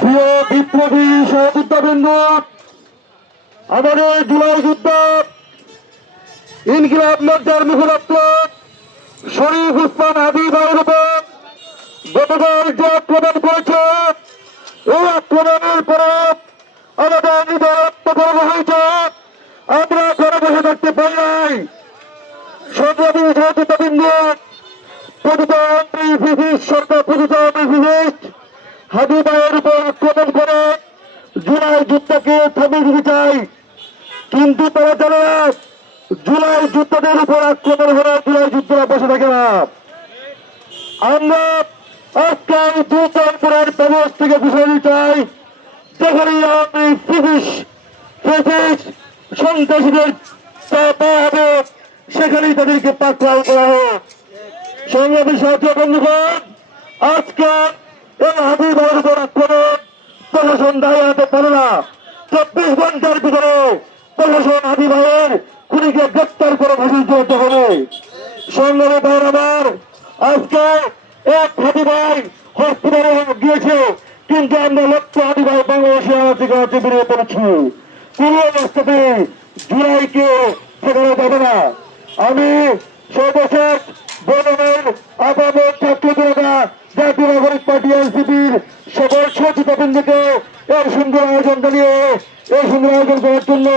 প্রিয় বিপ্লবী সহযোদ্ধাবৃন্দ, আমাদের জুলাই যুদ্ধ ইনকিলাব মোর্চার মুখপাত্র শরীফ উসমান হাদি ভাইয়ের উপর গতকাল যে আক্রমণ করেছে, এই আক্রমণের পরে আমাদের হৃদয় আত্মগর্ব হয়েছে। আমরা ঘরে বসে থাকতে পারি নাই। সংগ্রামী সহযোদ্ধাবৃন্দ, প্রধানমন্ত্রী ফিজিস সরকার ফিজিস্ট হাদি ভাইয়ের উপর আক্রমণ করে জুলাই যুদ্ধকে থামিয়ে দিতে চাই, কিন্তু তারা জানে না জুলাই যুদ্ধদের উপর আক্রমণ হলে জুলাই যুদ্ধরা বসে থাকে না। আমরা আজকে দুর্গাপুরের প্রবেশ থেকে ঘোষণা দিতে চাই, যেখানে আমি সন্ত্রাসীদের হবে সেখানেই তাদেরকে পাকড়াও করা হোক। সংগ্রামী সাহায্য বন্ধুগণ, আজকে এই হাদি ভাইয়ের উপর আক্রমণ প্রশাসন দায়ী হতে পারে না। 24 ঘন্টার ভিতরে প্রশাসন হাদি ভাইয়ের খুনিকে গ্রেপ্তার করে ফাঁসি দিতে হবে। সংগ্রামী ভাইয়ের আমার, আজকে এক হাদি ভাই হসপিটালে গিয়েছে, কিন্তু আমরা লক্ষ্য হাদি ভাই বাংলাদেশে থেকে বেরিয়ে পড়েছি। কোন অবস্থাতে জুলাইকে ঠেকানো যাবে না। আমি সর্বশেষ বর্তমান আপামত ছাত্র জনতা জাতীয় নাগরিক পার্টি এনসিপির সকল সচেতনকে এই সুন্দর আয়োজন করার জন্য